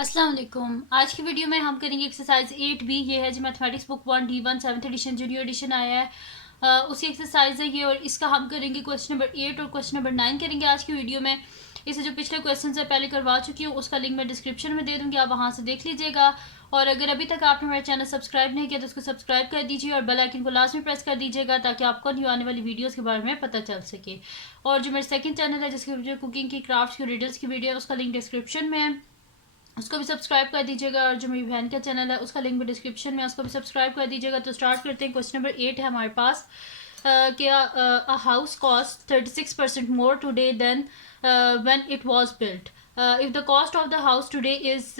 अस्सलाम वालेकुम। आज की वीडियो में हम करेंगे एक्सरसाइज 8B। ये है जी mathematics book 1D1 7th edition junior edition आया है। उसी एक्सरसाइज है ये, और इसका हम करेंगे क्वेश्चन नंबर 8 और क्वेश्चन नंबर 9 करेंगे आज की वीडियो में। इसे जो पिछले क्वेश्चन है पहले करवा चुकी हूँ, उसका लिंक मैं डिस्क्रिप्शन में दे दूँगी, आप वहाँ से देख लीजिएगा। और अगर अभी तक आपने मेरा चैनल सब्सक्राइब नहीं किया तो उसको सब्सक्राइब कर दीजिए और बेल आइकन को लास्ट में प्रेस कर दीजिएगा ताकि आपको न्यू आने वाली वीडियोस के बारे में पता चल सके। और जो मेरा सेकंड चैनल है जिसकी वीडियो कुकिंग की, क्राफ्ट्स की, रिडल्स की वीडियो है, उसका लिंक डिस्क्रिप्शन में है, उसको भी सब्सक्राइब कर दीजिएगा। और जो मेरी बहन का चैनल है उसका लिंक भी डिस्क्रिप्शन में, उसको भी सब्सक्राइब कर दीजिएगा। तो स्टार्ट करते हैं। क्वेश्चन नंबर 8 है हमारे पास। A house cost 36% more today than when it was built. If the cost of the house today is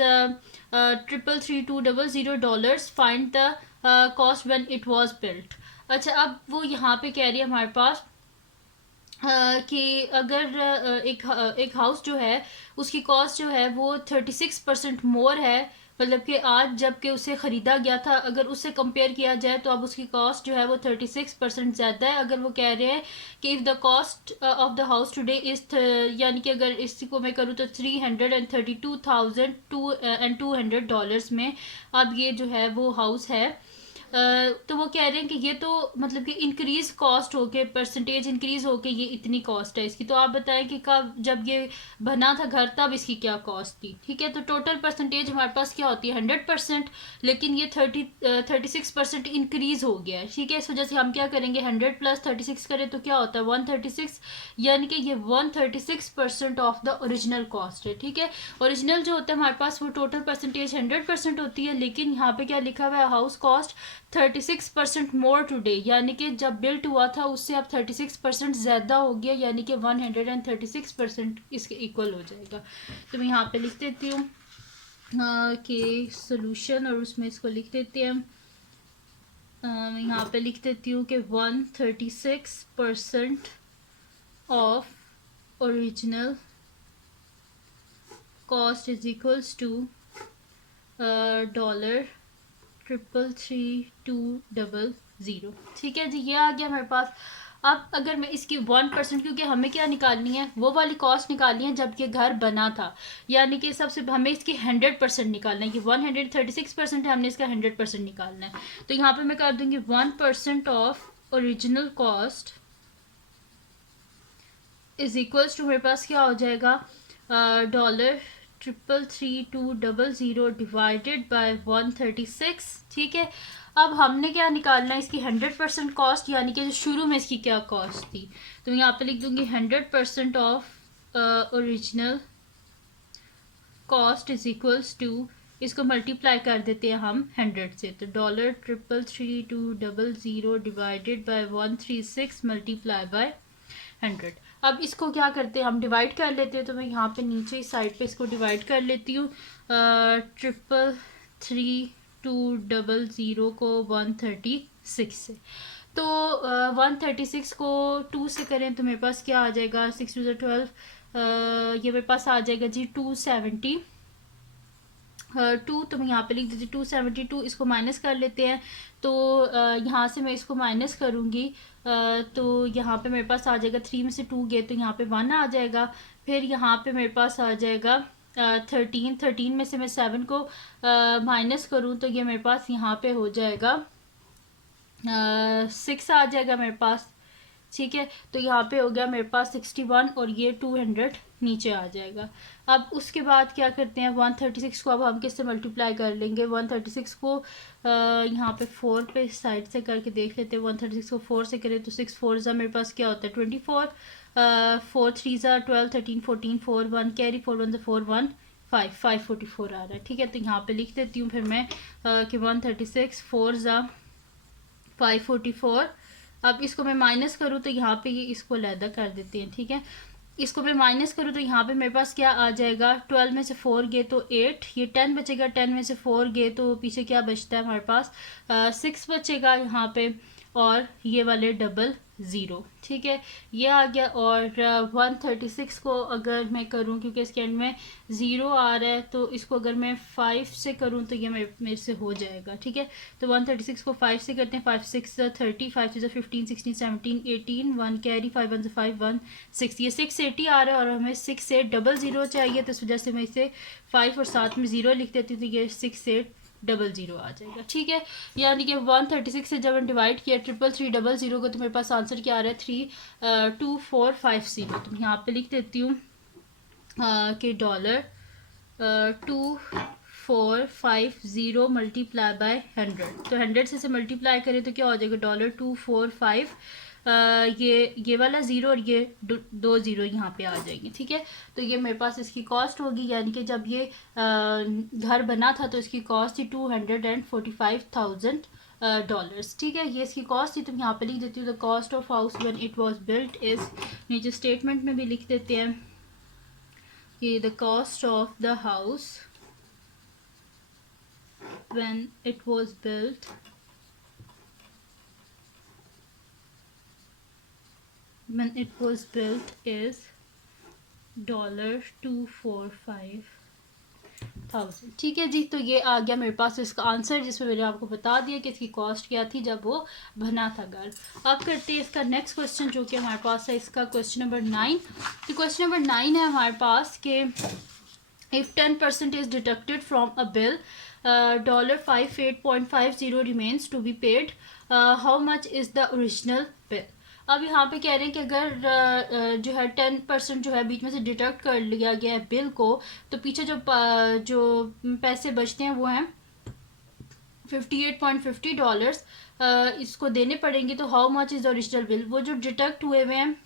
$33200, find the cost when it was built. अच्छा, अब वो यहाँ पे कह रही है हमारे पास कि अगर एक हाउस जो है उसकी कॉस्ट जो है वो 36% मोर है, मतलब कि आज जबकि उसे ख़रीदा गया था, अगर उससे कंपेयर किया जाए तो अब उसकी कॉस्ट जो है वो 36% ज़्यादा है। अगर वो कह रहे हैं कि if the cost of the house today is, यानी कि अगर इसको मैं करूँ तो $332,200 में अब ये जो है वो हाउस है। तो वो कह रहे हैं कि ये तो मतलब कि इंक्रीज कॉस्ट होके, परसेंटेज इंक्रीज होके ये इतनी कॉस्ट है इसकी। तो आप बताएं कि कब जब ये बना था घर तब इसकी क्या कॉस्ट थी। ठीक है, तो टोटल परसेंटेज हमारे पास क्या होती है 100%, लेकिन ये 36% इंक्रीज हो गया है। ठीक है, इस वजह से हम क्या करेंगे 100 + 36 करें तो क्या होता है 136, यानी कि ये 136% ऑफ द ओरिजिनल कॉस्ट है। ठीक है, ओरिजिनल जो होता है हमारे पास वो टोटल परसेंटेज 100% होती है, लेकिन यहाँ पे क्या लिखा हुआ है हाउस कॉस्ट 36% मोर टुडे, यानी कि जब बिल्ट हुआ था उससे अब 36% ज़्यादा हो गया, यानी कि 136% इसके इक्वल हो जाएगा। तो मैं यहाँ पे लिख देती हूँ कि सोल्यूशन, और उसमें इसको लिख देते हैं। मैं यहाँ पे लिख देती हूँ कि 136% of original cost is equals to $333,200। ठीक है जी, ये आ गया मेरे पास। अब अगर मैं इसकी 1%, क्योंकि हमें क्या निकालनी है वो वाली कॉस्ट निकालनी है जब ये घर बना था, यानी कि सबसे हमें इसकी 100% निकालना है कि 136% है, हमने इसका 100% निकालना है। तो यहाँ पे मैं कर दूंगी 1% of original cost is equals to, मेरे पास क्या हो जाएगा $333,200 डिवाइडेड बाय 136। ठीक है, अब हमने क्या निकालना है इसकी 100% कॉस्ट, यानी कि जो शुरू में इसकी क्या कॉस्ट थी। तो मैं यहाँ पे लिख दूंगी 100% of original cost is equals to, इसको मल्टीप्लाई कर देते हैं हम 100 से, तो $333,200 डिवाइडेड बाय 136 मल्टीप्लाई बाय 100। अब इसको क्या करते हैं हम डिवाइड कर लेते हैं। तो मैं यहाँ पे नीचे इस साइड पे इसको डिवाइड कर लेती हूँ। 333,200 को 136 से, तो 136 को 2 से करें तो मेरे पास क्या आ जाएगा 6 2 12, ये मेरे पास आ जाएगा जी 270 2। तो मैं यहाँ पे लिख दीजिए 272। इसको माइनस कर लेते हैं, तो यहाँ से मैं इसको माइनस करूँगी, तो यहाँ पे मेरे पास आ जाएगा 3 में से 2 गए तो यहाँ पे 1 आ जाएगा। फिर यहाँ पे मेरे पास आ जाएगा 13 में से मैं 7 को माइनस करूँ तो ये मेरे पास यहाँ पे हो जाएगा 6 आ जाएगा मेरे पास। ठीक है, तो यहाँ पे हो गया मेरे पास 61 और ये 200 नीचे आ जाएगा। अब उसके बाद क्या करते हैं 136 को अब हम किससे मल्टीप्लाई कर लेंगे। 136 को यहाँ पे 4 पे साइड से करके देख लेते हैं। 136 को 4 से करें तो 6 4 ज़ा मेरे पास क्या होता है 24, 4 3 ज़ा 12 13 14 4 1 कैरी 4 1 ज़ा 4 1 5 544 आ रहा है। ठीक है, तो यहाँ पे लिख देती हूँ फिर मैं कि 136 4 ज़ा 544। अब इसको मैं माइनस करूँ तो यहाँ पे ये इसको अलहदा कर देते हैं। ठीक है, इसको मैं माइनस करूँ तो यहाँ पे मेरे पास क्या आ जाएगा 12 में से 4 गए तो 8, ये 10 बचेगा, 10 में से 4 गए तो पीछे क्या बचता है हमारे पास 6 बचेगा यहाँ पे, और ये वाले डबल ज़ीरो। ठीक है, ये आ गया। और 136 को अगर मैं करूँ, क्योंकि इसके एंड में ज़ीरो आ रहा है, तो इसको अगर मैं 5 से करूँ तो ये मेरे से हो जाएगा। ठीक है, तो 136 को 5 से करते हैं। 5 6 30, 5 6 15 16 17 18, 1 कैरी, 5 1 5 1 6, ये 680 आ रहा है। और हमें 6 8 डबल ज़ीरो चाहिए, तो इस वजह से मैं इसे 5 और साथ में ज़ीरो लिख देती हूँ, तो ये 6 8 डबल ज़ीरो आ जाएगा। ठीक है, यानी कि 136 से जब हम डिवाइड किया 33300 को, तो मेरे पास आंसर क्या आ रहा है 32450। तो मैं यहाँ पे लिख देती हूँ कि डॉलर 2450 मल्टीप्लाई बाय 100। तो 100 से मल्टीप्लाई करें तो क्या हो जाएगा, $245। ये वाला ज़ीरो और ये दो ज़ीरो यहाँ पे आ जाएंगे। ठीक है, तो ये मेरे पास इसकी कॉस्ट होगी, यानी कि जब ये घर बना था तो इसकी कॉस्ट थी $245,000। ठीक है, ये इसकी कॉस्ट थी। तो मैं यहाँ पे लिख देती हूँ the cost of house when it was built is, नीचे स्टेटमेंट में भी लिख देते हैं कि the cost of the house when it was built is $245,000। ठीक है जी, तो ये आ गया मेरे पास इसका आंसर, जिसमें मैंने आपको बता दिया कि इसकी कॉस्ट क्या थी जब वो बना था घर। अब करते हैं इसका नेक्स्ट क्वेश्चन, जो कि हमारे पास है इसका क्वेश्चन नंबर 9। तो क्वेश्चन नंबर 9 है हमारे पास कि if 10% is deducted from a bill, $58.50 remains to be paid, how much is the original bill? अब यहाँ पे कह रहे हैं कि अगर जो है 10% जो है बीच में से डिडक्ट कर लिया गया है बिल को, तो पीछे जो पैसे बचते हैं वो हैं $58.50, इसको देने पड़ेंगे। तो how much is the original bill, वो जो डिडक्ट हुए हुए हैं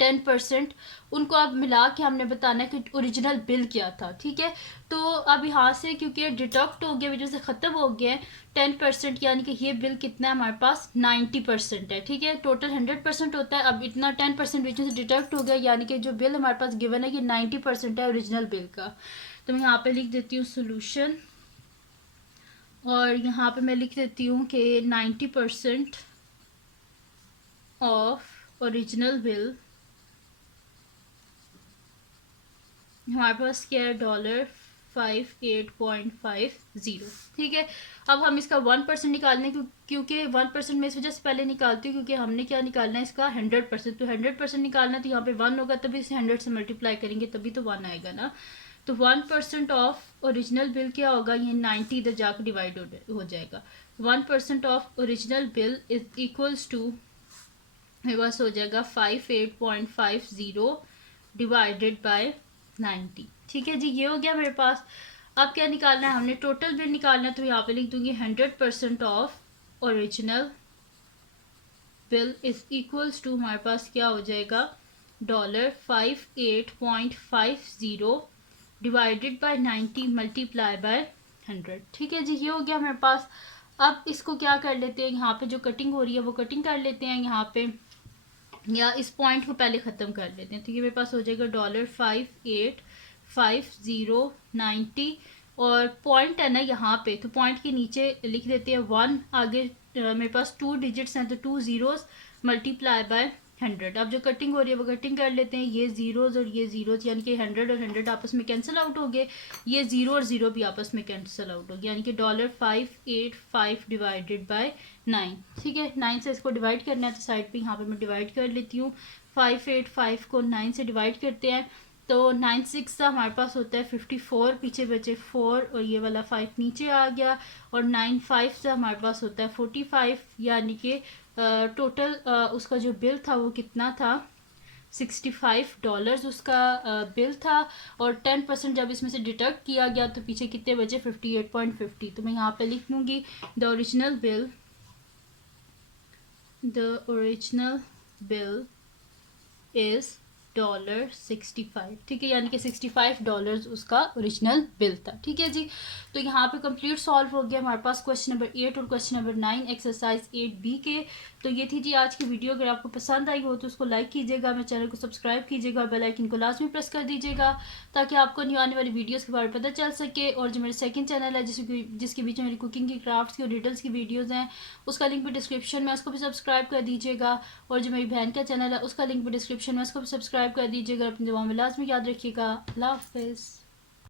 10%, उनको अब मिला के हमने बताना है कि ओरिजिनल बिल क्या था। ठीक है, तो अब यहाँ से क्योंकि डिडक्ट हो गया, वजह से ख़त्म हो गया है 10%, यानी कि ये बिल कितना है हमारे पास 90% है। ठीक है, टोटल 100% होता है, अब इतना 10% बीच में से डिडक्ट हो गया, यानी कि जो बिल हमारे पास गिवन है कि 90% है ओरिजिनल बिल का। तो मैं यहाँ पे लिख देती हूँ सोल्यूशन, और यहाँ पे मैं लिख देती हूँ कि 90% ऑफ ओरिजिनल बिल हमारे पास क्या है $58.50। ठीक है, अब हम इसका 1% निकालने, क्योंकि 1% मैं इस वजह से पहले निकालती हूँ क्योंकि हमने क्या निकालना है इसका 100%। तो 100% निकालना है, तो यहाँ पे 1 होगा, तभी इसे 100 से मल्टीप्लाई करेंगे तभी तो 1 आएगा ना। तो 1% ऑफ ओरिजिनल बिल क्या होगा, ये 90 इधर जाकर डिवाइड हो जाएगा। 1% of original bill is equals to, मेरे पास हो जाएगा 58.50 डिवाइडेड बाय 90। ठीक है जी, ये हो गया मेरे पास। अब क्या निकालना है, हमने टोटल बिल निकालना है, तो यहाँ पे लिख दूंगी 100% of original bill is equals to, हमारे पास क्या हो जाएगा $58.50 डिवाइडेड बाय 90 मल्टीप्लाई बाय 100। ठीक है जी, ये हो गया मेरे पास। अब इसको क्या कर लेते हैं, यहाँ पे जो कटिंग हो रही है वो कटिंग कर लेते हैं यहाँ पे, या इस पॉइंट को पहले ख़त्म कर लेते हैं। तो ये मेरे पास हो जाएगा $585090, और पॉइंट है ना यहाँ पे, तो पॉइंट के नीचे लिख देते हैं 1, आगे मेरे पास 2 डिजिट्स हैं, तो 2 ज़ीरोज़ मल्टीप्लाई बाय 100। अब जो कटिंग हो रही है वो कटिंग कर लेते हैं, ये ज़ीरोज़ और ये ज़ीरोज़, यानी कि 100 और 100 आपस में कैंसिल आउट हो गए, ये ज़ीरो और ज़ीरो भी आपस में कैंसिल आउट हो गया, यानी कि $585 डिवाइडेड बाय 9। ठीक है, 9 से इसको डिवाइड करना है, तो साइड पे यहाँ पे मैं डिवाइड कर लेती हूँ। 585 को 9 से डिवाइड करते हैं, तो 9 6 का हमारे पास होता है 54, पीछे बचे 4 और ये वाला 5 नीचे आ गया, और 9 5 से हमारे पास होता है 45, यानी कि टोटल उसका जो बिल था वो कितना था $65 उसका बिल था, और 10% जब इसमें से डिडक्ट किया गया तो पीछे कितने बचे 58.50। तो मैं यहाँ पे लिख लूँगी द ओरिजिनल बिल इज़ $65, ठीक है, यानी कि $65 उसका ओरिजिनल बिल था। ठीक है जी, तो यहाँ पे कंप्लीट सॉल्व हो गया हमारे पास क्वेश्चन नंबर 8 और क्वेश्चन नंबर 9 एक्सरसाइज 8B के। तो ये थी जी आज की वीडियो। अगर आपको पसंद आई हो तो उसको लाइक कीजिएगा, मेरे चैनल को सब्सक्राइब कीजिएगा और बेल आइकन को लाजमी प्रेस कर दीजिएगा ताकि आपको न्यू आने वाली वीडियोस के बारे में पता चल सके। और जो मेरे सेकंड चैनल है जिसके बीच में मेरी कुकिंग की, क्राफ्ट्स की और डिटेल्स की वीडियोज़ हैं, उसका लिंक भी डिस्क्रिप्शन में, उसको भी सब्सक्राइब कर दीजिएगा। और जो मेरी बहन का चैनल है उसका लिंक भी डिस्क्रिप्शन में, उसको भी सब्सक्राइब कर दीजिएगा। अपनी दुआ में लाजमी याद रखिएगा। अल्लाह हाफिज़।